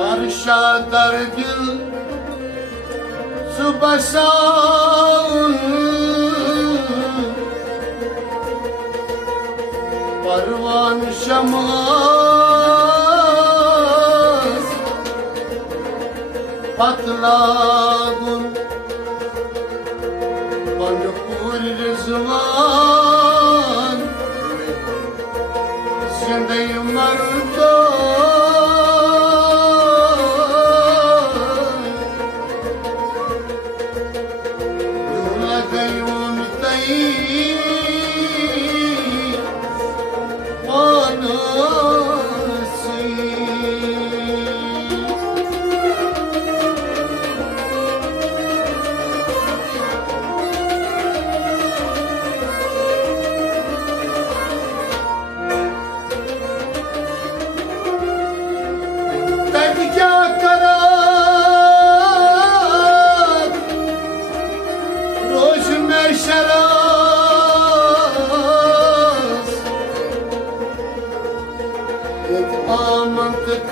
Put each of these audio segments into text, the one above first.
Arşa dargil Subasan Parvan şamaz Patlagun Panpur rızvan Zindayı marda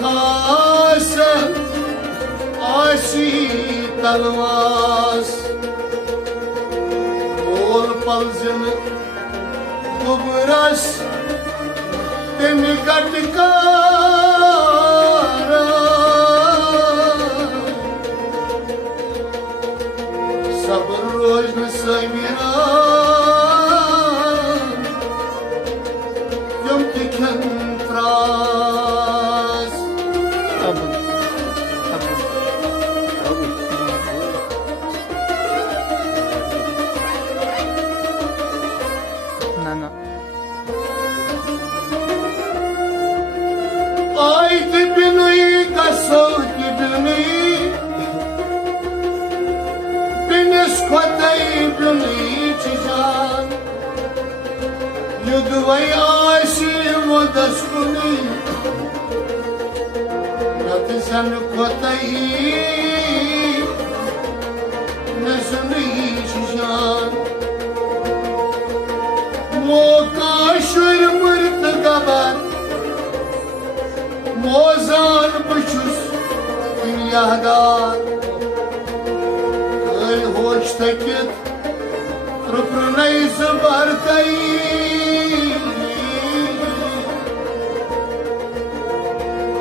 Kasen aşi talvas ol palzın kubras temi katkara sabr roz ne saymiran yom tiken tras Ay dibini kasıl dibini Beniz kotayı bini çijan Yudvay aşim o daskuni Natizan kotayı Nesuni çijan Moka şur mırt gabar Mozan bıçus dünyada Kıl hoş tekit Ruprunay zıbartay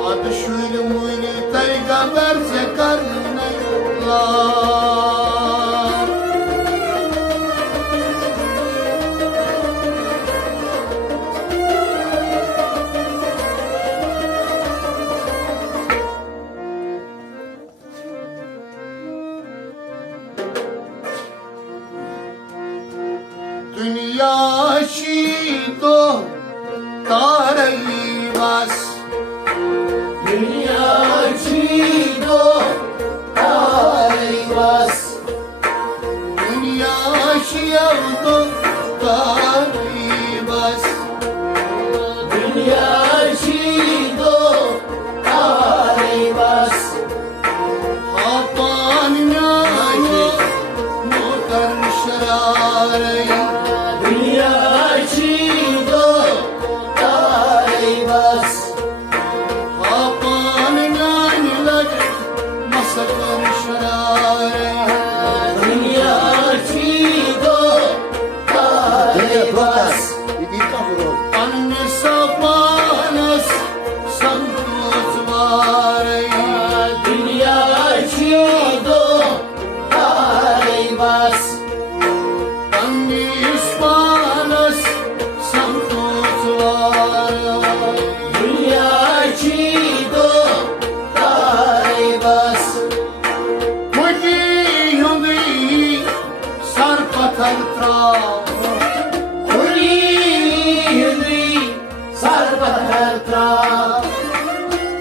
Adı şuylu muylu Peygamber zekarnaylar Dünya şido tarayvas Dünya şido tarayvas Dünya şido tarayvas Dünya şido tarayvas Hapan nyayo motar şarare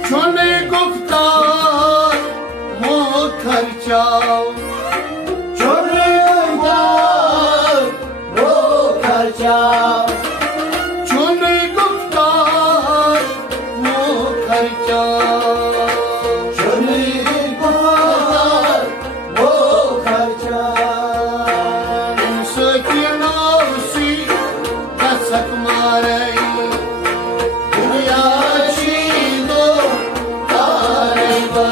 Chone guftar mo kharchao Chone guftar mo kharchao Chone guftar mo kharchao Chone guftar mo kharchao Sakina si kasak mare Dünya çiğdo tarayvas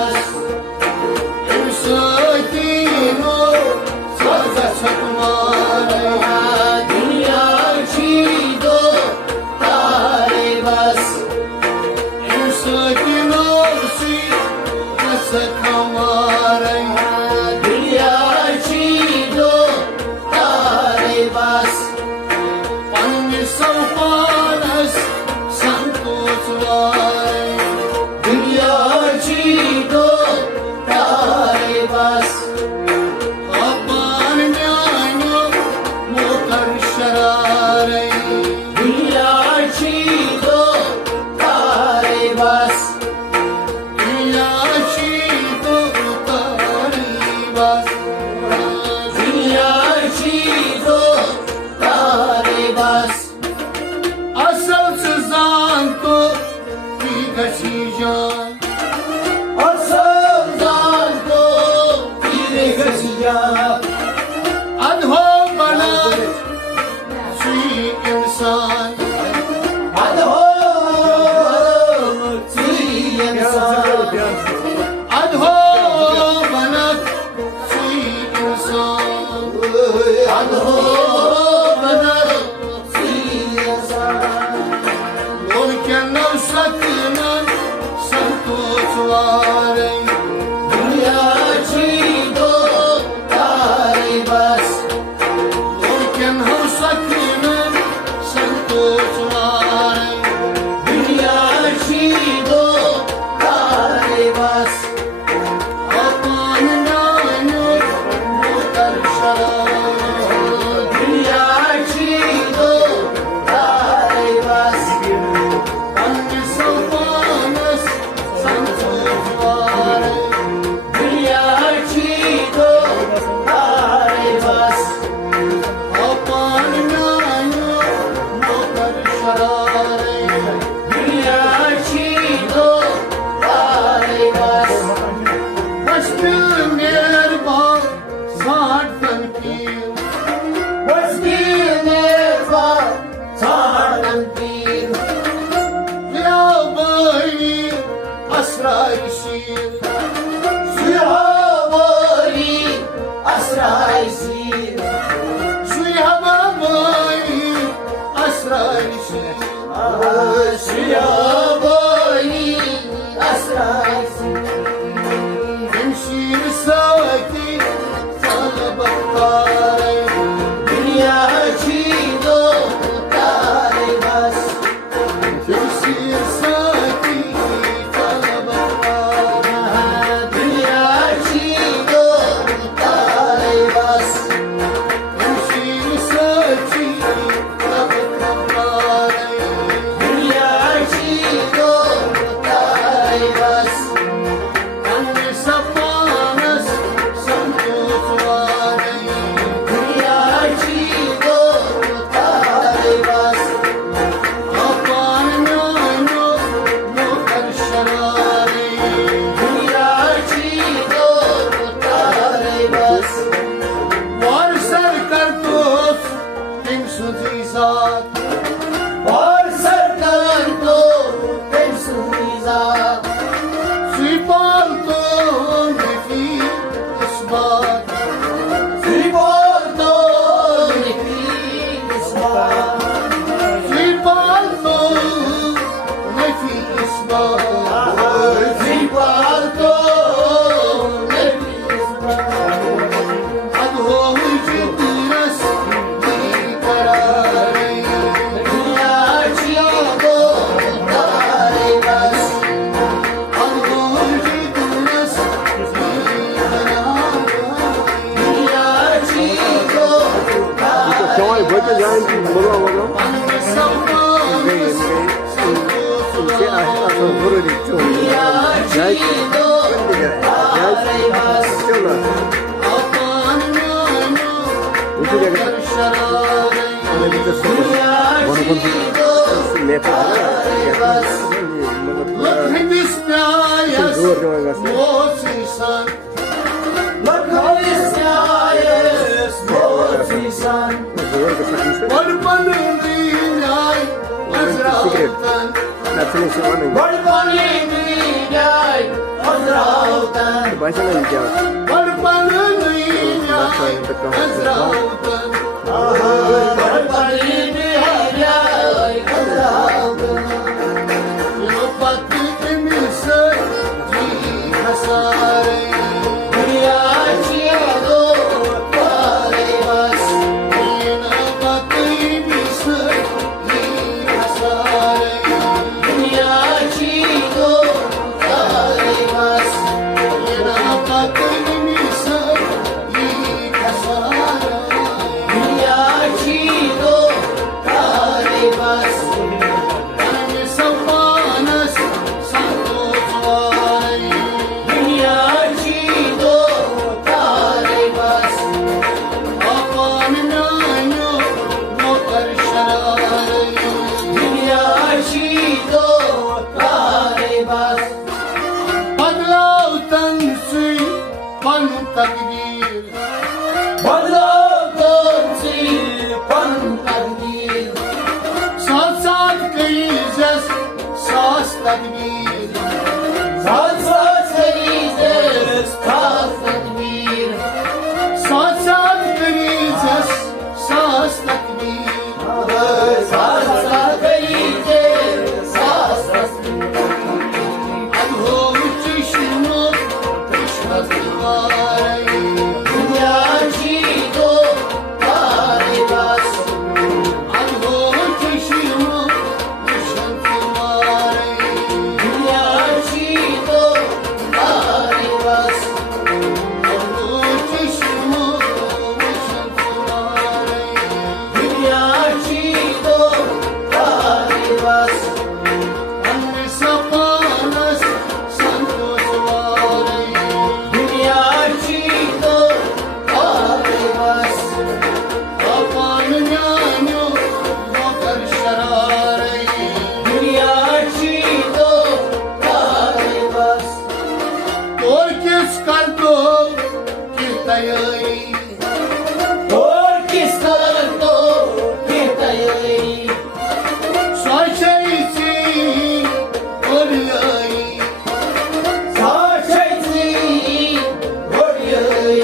मारे दुनियाची दो तारे बस लेकिन हम सखी में संतोष मारे दुनियाची दो तारे बस अपन नानो मोटर दुनियाची दो तारे बस अन्य सौपानस संतोष मारे दुनियाची दो तारे बस अपन नानो मोटर दुनियाची दो तारे बस Başbil nervan zaten ki Başbil nervan zaten ki Ya bani asrayşir Suya bani asrayşir Suya bani asrayşir Suya bani asrayşir Hemşir savaki talabakare Dünya çiğdo tare bas Hemşir savaki talabakare Dünya çiğdo tare bas Hemşir savaki talabakare Dünya çiğdo tare bas Anne sapanas santos vare Dunyaachi do tare bas Apan nano motar sharare Dunyaachi do tare bas Var sarkar tos tim sudizat Var sarkar tos tim sudizat Sipalto nefi isbat Sipalto nefi isbat Sipalto nefi isbat Sipalto nefi isbat Adho jitras di karare Dunya chido tare bas Давай, выдвигаем, много. Все вроде что? Яй, все у нас. और किस कर दो कि तैयारी और किस कर दो कि तैयारी साक्षी और आई साक्षी घोड़ियाई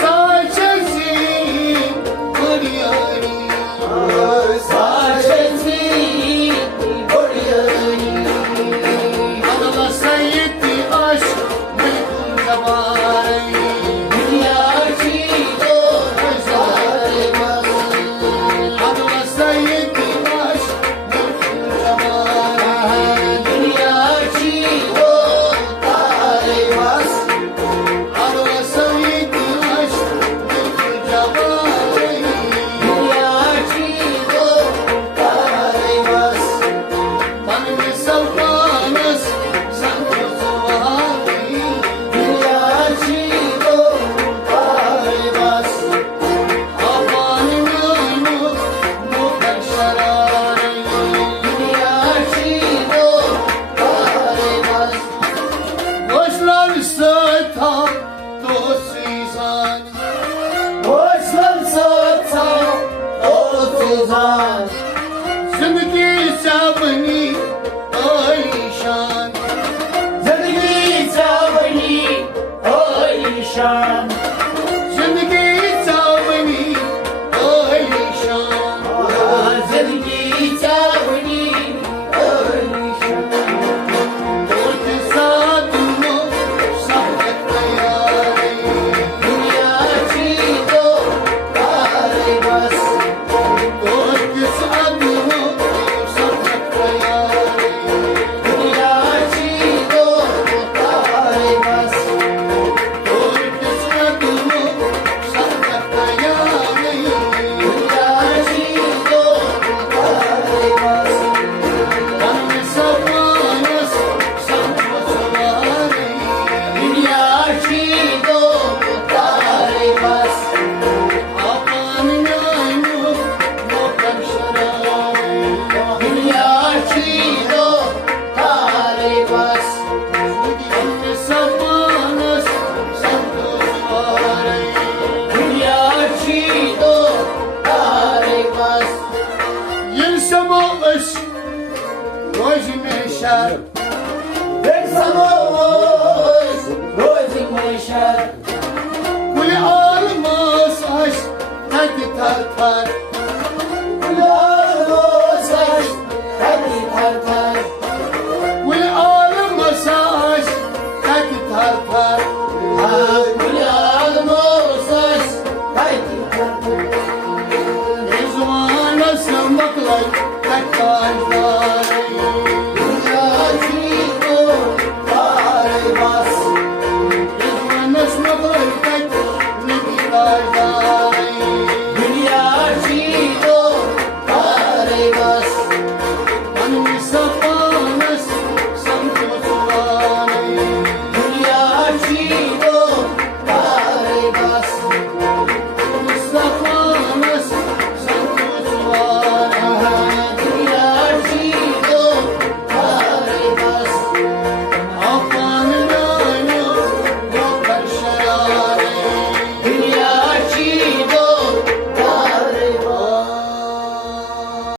साक्षी और आई साक्षी घोड़ियाई Allah sayyidi aşk mülkün zamanı दुनियाची तो जालिमस Allah sayyidi aşk mülkün zamanı दुनियाची तो जालिमस Allah sayyidi aşk mülkün zamanı दुनियाची तो जालिमस Tanrı savmanız sanki zuhari दुनियाची तो जालिमस Amanın önü muhtar şararı दुनियाची तो जालिमस Boşlar sırta dostizan Hoşlan satsa o tuzan Zindagi sabni ayşan Zindagi sabni ayşan Zindagi sabni ayşan Zindagi sabni ayşan Dost sadno sabret tayari Dünya çiğdo taribas Dost sadno sabret tayari Dünya çiğdo taribas Dost sadno sabret tayari Dünya çiğdo taribas Tanrı savmanız sanki zuhari Dünya çiğdo taribas Amanın önü muhtar şararı Dünya çiğdo taribas Tanrı savmanız sanki zuhari Dünya çiğdo taribas ينسموش وجه شر Ben sana oğuz Rozim meşer كل almaz aşk hadi tartar Ular olsay Hadi tartar كل almaz aşk hadi tartar Ular olsay Hadi tartar Ezvana smaklar takkarlar Dünya çiğdo taribas Ezvana smaklar takkarlar Dünya çiğdo taribas Tanrı savmanız sanki zuhari Dünya çiğdo taribas